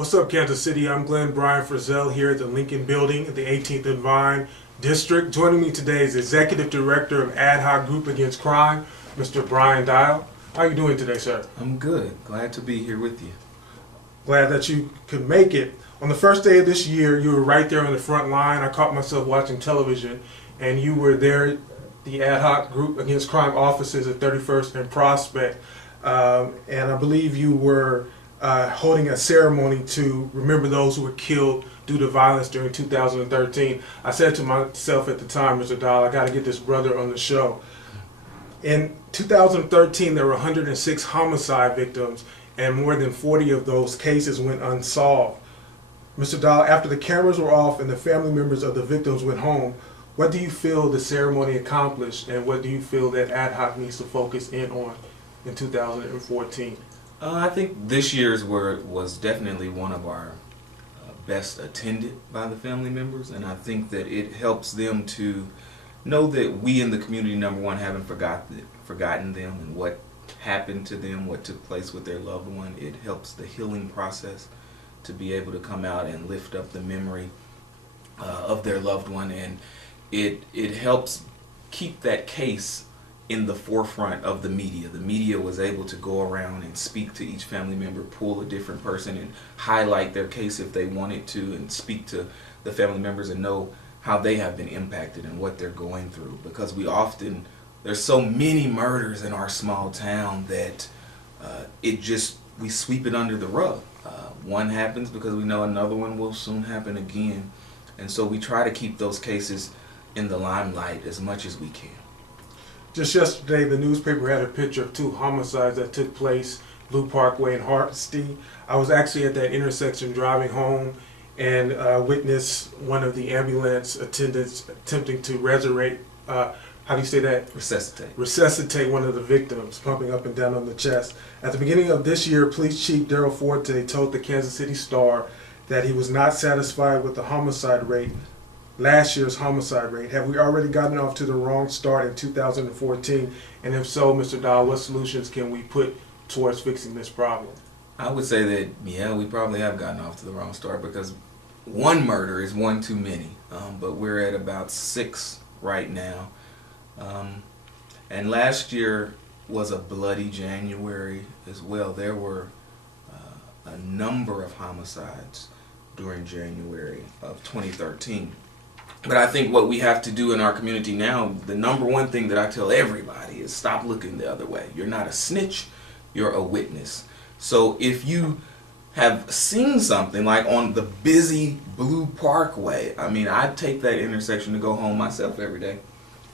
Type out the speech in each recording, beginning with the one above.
What's up, Kansas City? I'm Bryan Frizzell here at the Lincoln Building at the 18th and Vine District. Joining me today is Executive Director of Ad Hoc Group Against Crime, Mr. Bryan Dail. How are you doing today, sir? I'm good. Glad to be here with you. Glad that you could make it. On the first day of this year, you were right there on the front line. I caught myself watching television, and you were there, the Ad Hoc Group Against Crime offices at 31st and Prospect. And I believe you were holding a ceremony to remember those who were killed due to violence during 2013. I said to myself at the time, Mr. Dail, I got to get this brother on the show. In 2013, there were 106 homicide victims, and more than 40 of those cases went unsolved. Mr. Dail, after the cameras were off and the family members of the victims went home, what do you feel the ceremony accomplished, and what do you feel that Ad Hoc needs to focus in on in 2014? I think this year's was definitely one of our best attended by the family members, and I think that it helps them to know that we in the community, number one, haven't forgotten them and what happened to them, what took place with their loved one. It helps the healing process to be able to come out and lift up the memory of their loved one, and it helps keep that case in the forefront of the media. The media was able to go around and speak to each family member, pull a different person and highlight their case if they wanted to, and speak to the family members and know how they have been impacted and what they're going through. Because there's so many murders in our small town that we sweep it under the rug. One happens because we know another one will soon happen again. And so we try to keep those cases in the limelight as much as we can. Just yesterday, the newspaper had a picture of two homicides that took place, Blue Parkway and Hardesty. I was actually at that intersection driving home and witnessed one of the ambulance attendants attempting to resuscitate one of the victims, pumping up and down on the chest. At the beginning of this year, Police Chief Daryl Forte told the Kansas City Star that he was not satisfied with the last year's homicide rate. Have we already gotten off to the wrong start in 2014? And if so, Mr. Dail, what solutions can we put towards fixing this problem? I would say that, yeah, we probably have gotten off to the wrong start, because one murder is one too many. But we're at about 6 right now. And last year was a bloody January as well. There were a number of homicides during January of 2013. But I think what we have to do in our community now, the number one thing that I tell everybody is stop looking the other way. You're not a snitch, you're a witness. So if you have seen something like on the busy Blue Parkway, I mean, I take that intersection to go home myself every day.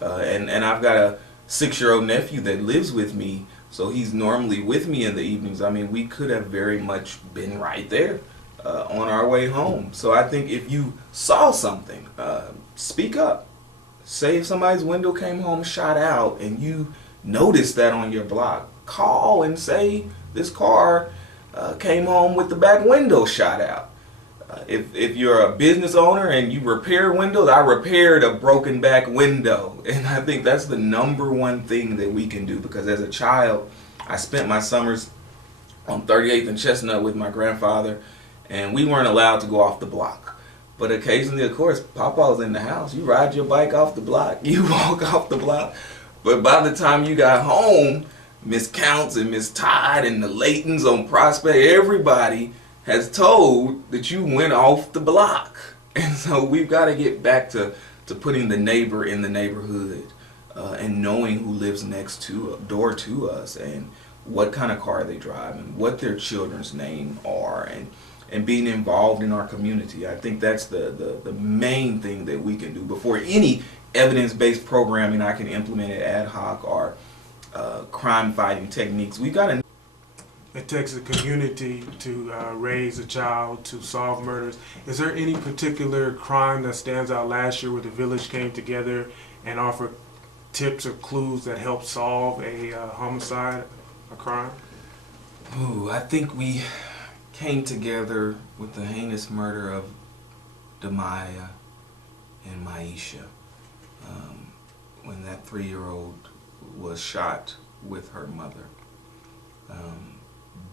And I've got a 6-year-old nephew that lives with me, so he's normally with me in the evenings. I mean, we could have very much been right there on our way home. So I think if you saw something, speak up. Say if somebody's window came home shot out and you noticed that on your block, call and say this car came home with the back window shot out. If you're a business owner and you repair windows, I repaired a broken back window. And I think that's the number one thing that we can do, because as a child, I spent my summers on 38th and Chestnut with my grandfather, and we weren't allowed to go off the block. But occasionally, of course, Papa's in the house. You ride your bike off the block, you walk off the block. But by the time you got home, Miss Counts and Miss Todd and the Laytons on Prospect, everybody has told that you went off the block. And so we've got to get back to putting the neighbor in the neighborhood and knowing who lives next door to us and what kind of car they drive and what their children's name are, and being involved in our community. I think that's the main thing that we can do before any evidence-based programming I can implement at Ad Hoc or crime-fighting techniques. We got to. It takes a community to raise a child, to solve murders. Is there any particular crime that stands out last year where the village came together and offered tips or clues that helped solve a homicide, a crime? Ooh, I think we came together with the heinous murder of Demaya and Maisha, when that 3-year-old was shot with her mother.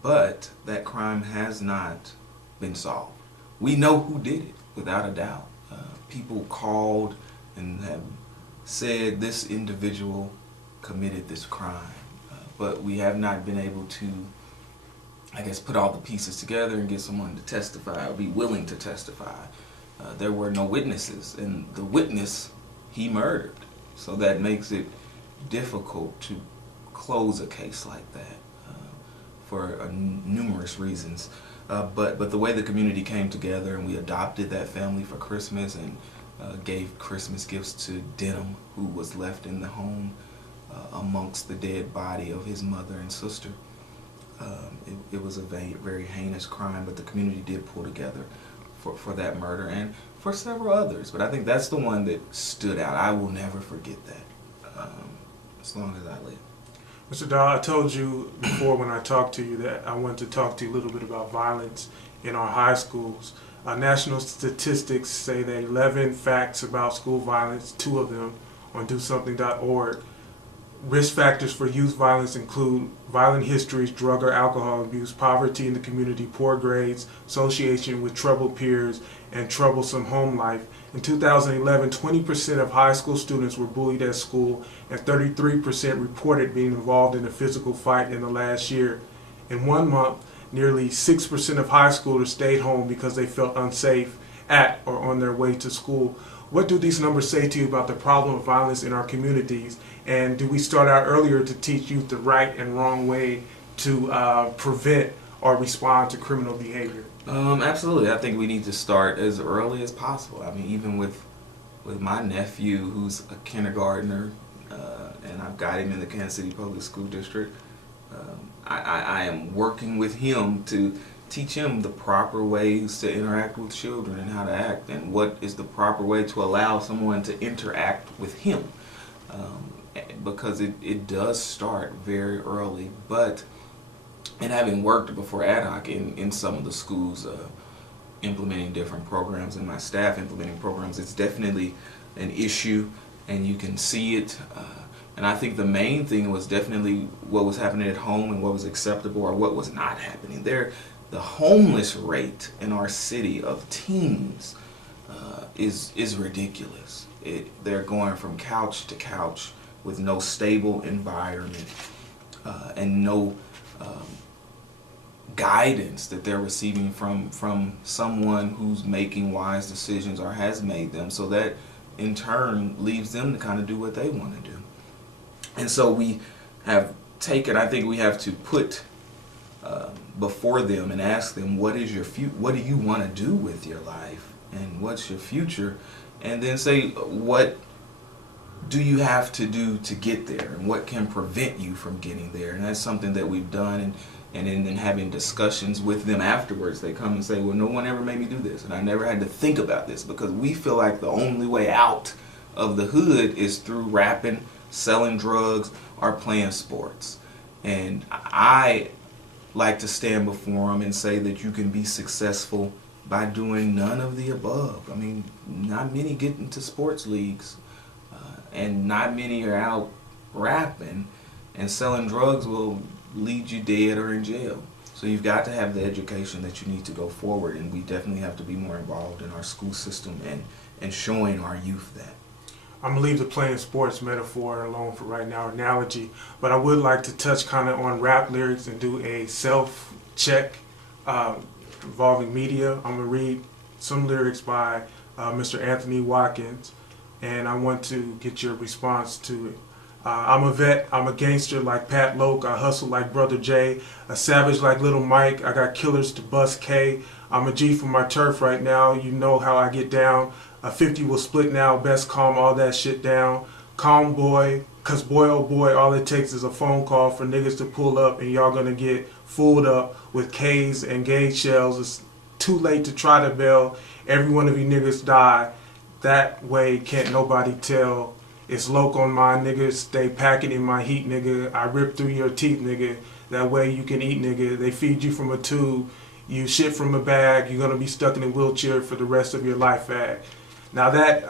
But that crime has not been solved. We know who did it, without a doubt. People called and have said this individual committed this crime, but we have not been able to, I guess, put all the pieces together and get someone to testify or be willing to testify. There were no witnesses, and the witness he murdered. So that makes it difficult to close a case like that for numerous reasons. But the way the community came together and we adopted that family for Christmas and gave Christmas gifts to Denham, who was left in the home amongst the dead body of his mother and sister. It was a very heinous crime, but the community did pull together for that murder and for several others. But I think that's the one that stood out. I will never forget that as long as I live. Mr. Dail, I told you before when I talked to you that I wanted to talk to you a little bit about violence in our high schools. National statistics say that 11 facts about school violence, 2 of them on DoSomething.org. Risk factors for youth violence include violent histories, drug or alcohol abuse, poverty in the community, poor grades, association with troubled peers, and troublesome home life. In 2011, 20% of high school students were bullied at school, and 33% reported being involved in a physical fight in the last year. In 1 month, nearly 6% of high schoolers stayed home because they felt unsafe at or on their way to school. What do these numbers say to you about the problem of violence in our communities? And do we start out earlier to teach youth the right and wrong way to prevent or respond to criminal behavior? Absolutely. I think we need to start as early as possible. I mean, even with my nephew, who's a kindergartner, and I've got him in the Kansas City Public School District, I am working with him to teach him the proper ways to interact with children and how to act, and what is the proper way to allow someone to interact with him. Because it does start very early. But, and having worked before ad hoc in some of the schools implementing different programs, and my staff implementing programs, it's definitely an issue, and you can see it. And I think the main thing was definitely what was happening at home and what was acceptable or what was not happening there. The homeless rate in our city of teens is ridiculous. They're going from couch to couch with no stable environment and no guidance that they're receiving from someone who's making wise decisions or has made them, so that in turn leaves them to kind of do what they want to do. And so we have taken, I think we have to put before them and ask them, what is your what do you want to do with your life, and what's your future, and then say, what do you have to do to get there, and what can prevent you from getting there? And that's something that we've done, and then having discussions with them afterwards. They come and say, well, no one ever made me do this, and I never had to think about this, because we feel like the only way out of the hood is through rapping, selling drugs, or playing sports. And I like to stand before them and say that you can be successful by doing none of the above. I mean, not many get into sports leagues, and not many are out rapping, and selling drugs will lead you dead or in jail. So you've got to have the education that you need to go forward, and we definitely have to be more involved in our school system and showing our youth that. I'm going to leave the playing sports metaphor alone for right now, analogy, but I would like to touch kind of on rap lyrics and do a self-check involving media. I'm going to read some lyrics by Mr. Anthony Watkins, and I want to get your response to it. I'm a vet, I'm a gangster like Pat Loke, I hustle like Brother Jay, a savage like Little Mike, I got killers to bust K. I'm a G for my turf right now, you know how I get down. A 50 will split now, best calm all that shit down. Calm boy, cause boy oh boy, all it takes is a phone call for niggas to pull up, and y'all gonna get fooled up with K's and gauge shells. It's too late to try to bail, every one of you niggas die. That way can't nobody tell. It's Loke on my nigga, stay packing in my heat nigga. I rip through your teeth nigga, that way you can eat nigga. They feed you from a tube, you shit from a bag, you're gonna be stuck in a wheelchair for the rest of your life. Now that,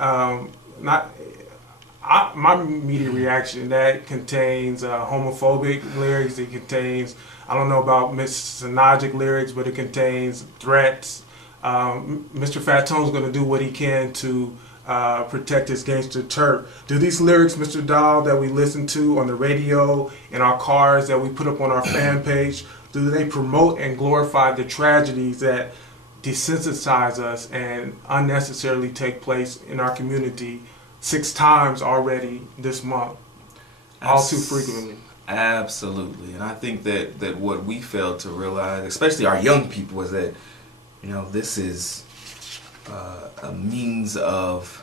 my immediate reaction, that contains homophobic lyrics. It contains, I don't know about misogynistic lyrics, but it contains threats. Mr. Fat Tone's going to do what he can to protect his gangster turf. Do these lyrics, Mr. Dail, that we listen to on the radio, in our cars, that we put up on our fan page, do they promote and glorify the tragedies that desensitize us and unnecessarily take place in our community 6 times already this month, all too frequently? Absolutely. And I think that what we fail to realize, especially our young people, is that, you know, this is a means of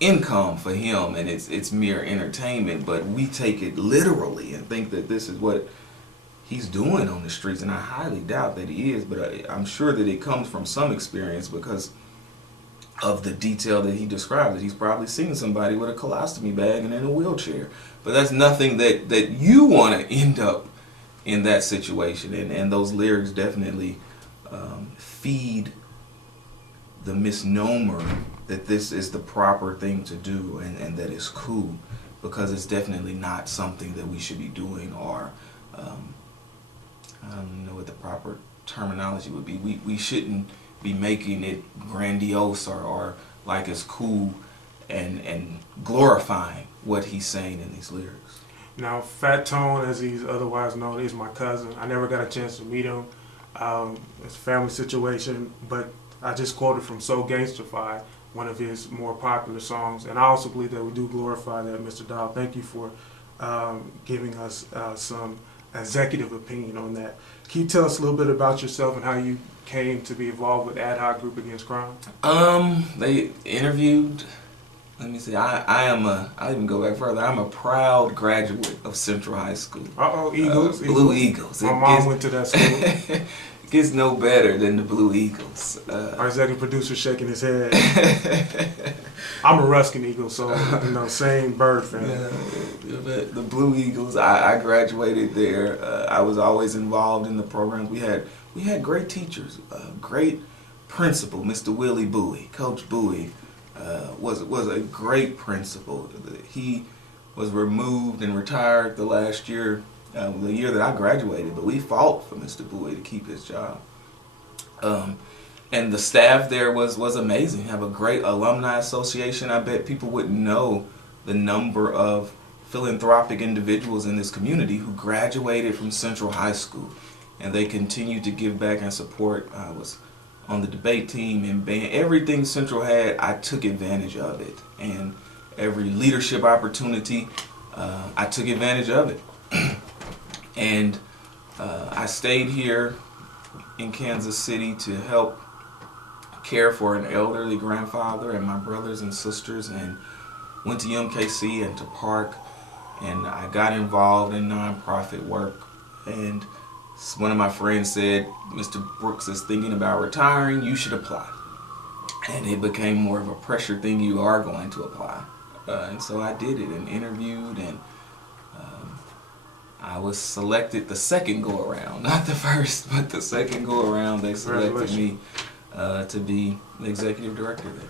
income for him, and it's mere entertainment, but we take it literally and think that this is what he's doing on the streets, and I highly doubt that he is, but I'm sure that it comes from some experience because of the detail that he described, that he's probably seen somebody with a colostomy bag and in a wheelchair. But that's nothing that you want to end up in that situation, and those lyrics definitely feed the misnomer that this is the proper thing to do and that it's cool, because it's definitely not something that we should be doing, or I don't know what the proper terminology would be. We shouldn't be making it grandiose or like it's cool and glorifying what he's saying in these lyrics. Now, Fat Tone, as he's otherwise known, is my cousin. I never got a chance to meet him. It's a family situation, but I just quoted from So Gangsterfied, one of his more popular songs, and I also believe that we do glorify that, Mr. Dail. Thank you for giving us some executive opinion on that. Can you tell us a little bit about yourself and how you came to be involved with Ad Hoc Group Against Crime? They interviewed. Let me see. I'll even go back further. I'm a proud graduate of Central High School. Eagles. Blue Eagles. My mom went to that school. It gets no better than the Blue Eagles. Our executive producer shaking his head. I'm a Ruskin Eagle, so same bird fan. Yeah, the Blue Eagles. I graduated there. I was always involved in the programs. We had great teachers, great principal, Mr. Willie Bowie, Coach Bowie. Was a great principal. He was removed and retired the last year, the year that I graduated, but we fought for Mr. Bowie to keep his job. And the staff there was amazing. Have a great alumni association. I bet people wouldn't know the number of philanthropic individuals in this community who graduated from Central High School, and they continue to give back and support. I was on the debate team and band. Everything Central had, I took advantage of it, and every leadership opportunity, I took advantage of it. And I stayed here in Kansas City to help care for an elderly grandfather and my brothers and sisters, and went to UMKC and to Park, and I got involved in nonprofit work. And one of my friends said, Mr. Brooks is thinking about retiring, you should apply. And it became more of a pressure thing, you are going to apply. And so I did it and interviewed, and I was selected the second go around, not the first, but the second go around. They selected me to be the executive director there.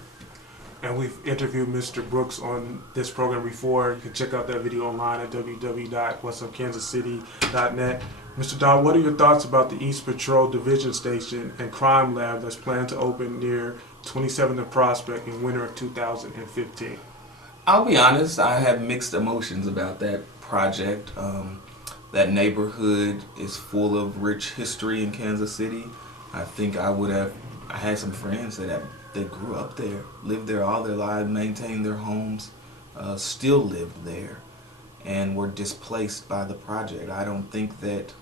And we've interviewed Mr. Brooks on this program before. You can check out that video online at www.whatsupkansascity.net. Mr. Dail, what are your thoughts about the East Patrol Division Station and Crime Lab that's planned to open near 27th and Prospect in winter of 2015? I'll be honest, I have mixed emotions about that project. That neighborhood is full of rich history in Kansas City. I think I had some friends that grew up there, lived there all their lives, maintained their homes, still lived there, and were displaced by the project. I don't think that,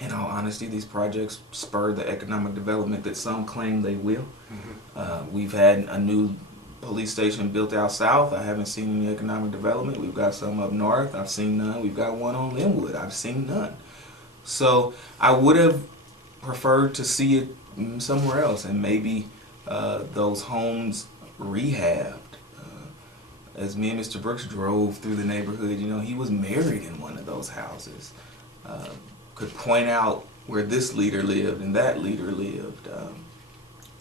in all honesty, these projects spur the economic development that some claim they will. Mm-hmm. We've had a new police station built out south. I haven't seen any economic development. We've got some up north. I've seen none. We've got one on Linwood. I've seen none. So I would have preferred to see it somewhere else, and maybe those homes rehabbed. As me and Mr. Brooks drove through the neighborhood, he was married in one of those houses. Could point out where this leader lived and that leader lived.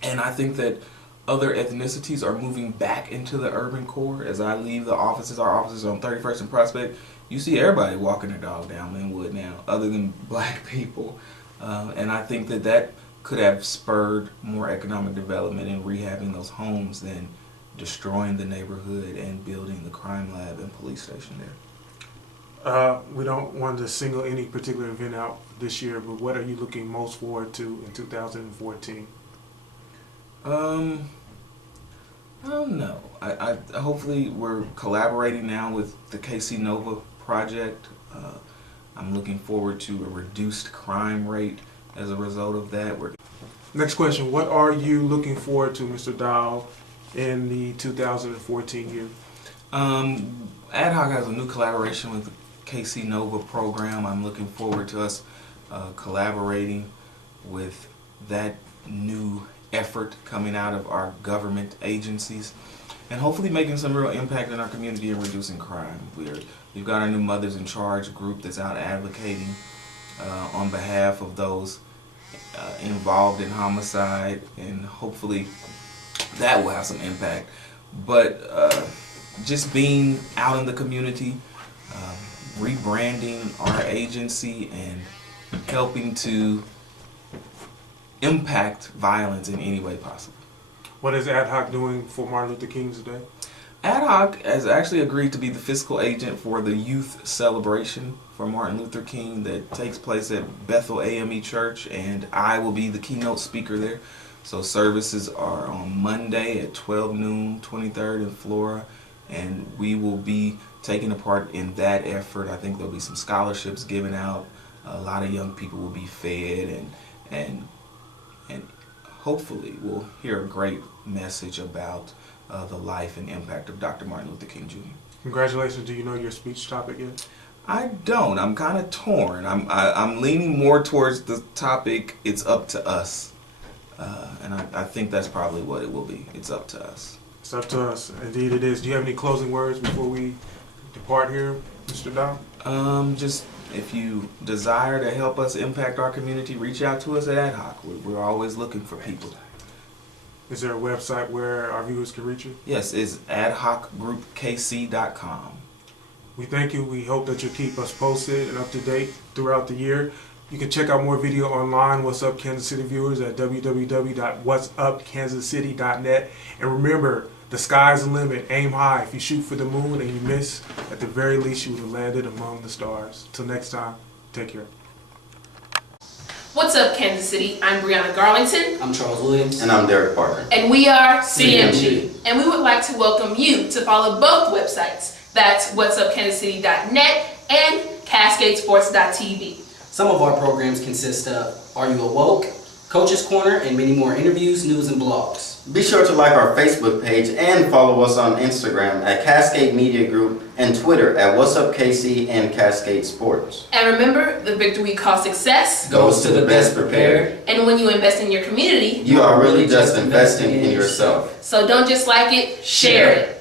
And I think that other ethnicities are moving back into the urban core. As I leave the offices, our offices on 31st and Prospect, you see everybody walking their dog down Linwood now, other than black people. And I think that could have spurred more economic development in rehabbing those homes than destroying the neighborhood and building the crime lab and police station there. We don't want to single any particular event out this year, but what are you looking most forward to in 2014? I don't know. I hopefully we're collaborating now with the KC Nova project. I'm looking forward to a reduced crime rate as a result of that. Next question, what are you looking forward to, Mr. Dail, in the 2014 year? Ad Hoc has a new collaboration with the KC Nova program. I'm looking forward to us collaborating with that new effort coming out of our government agencies and hopefully making some real impact in our community and reducing crime. We've got our new Mothers in Charge group that's out advocating on behalf of those involved in homicide, and hopefully that will have some impact. But just being out in the community, rebranding our agency and helping to impact violence in any way possible. What is Ad Hoc doing for Martin Luther King's Day? Ad Hoc has actually agreed to be the fiscal agent for the youth celebration for Martin Luther King that takes place at Bethel AME Church, and I will be the keynote speaker there. So services are on Monday at 12 noon, 23rd in Flora, and we will be taking a part in that effort. I think there'll be some scholarships given out. A lot of young people will be fed, and hopefully we'll hear a great message about the life and impact of Dr. Martin Luther King Jr. Congratulations. Do you know your speech topic yet? I don't. I'm kind of torn. I'm leaning more towards the topic, it's up to us. And I think that's probably what it will be. It's up to us. It's up to us. Indeed it is. Do you have any closing words before we depart here, Mr. Dail? Just if you desire to help us impact our community, reach out to us at Ad Hoc. We're always looking for people. Is there a website where our viewers can reach you? Yes, it's adhocgroupkc.com. We thank you. We hope that you'll keep us posted and up to date throughout the year. You can check out more video online, What's Up Kansas City viewers, at www.whatsupkansascity.net. And remember, the sky's the limit. Aim high. If you shoot for the moon and you miss, at the very least you would have landed among the stars. Till next time, take care. What's up, Kansas City? I'm Brianna Garlington. I'm Charles Williams. And I'm Derek Parker. And we are CMG. And we would like to welcome you to follow both websites. That's whatsupkansascity.net and cascadesports.tv. Some of our programs consist of Are You Awoke?, Coach's Corner, and many more interviews, news, and blogs. Be sure to like our Facebook page and follow us on Instagram at Cascade Media Group and Twitter at What's Up KC and Cascade Sports. And remember, the victory we call success Goes to the best prepared. And when you invest in your community, You are really just investing in yourself. So don't just like it, share it.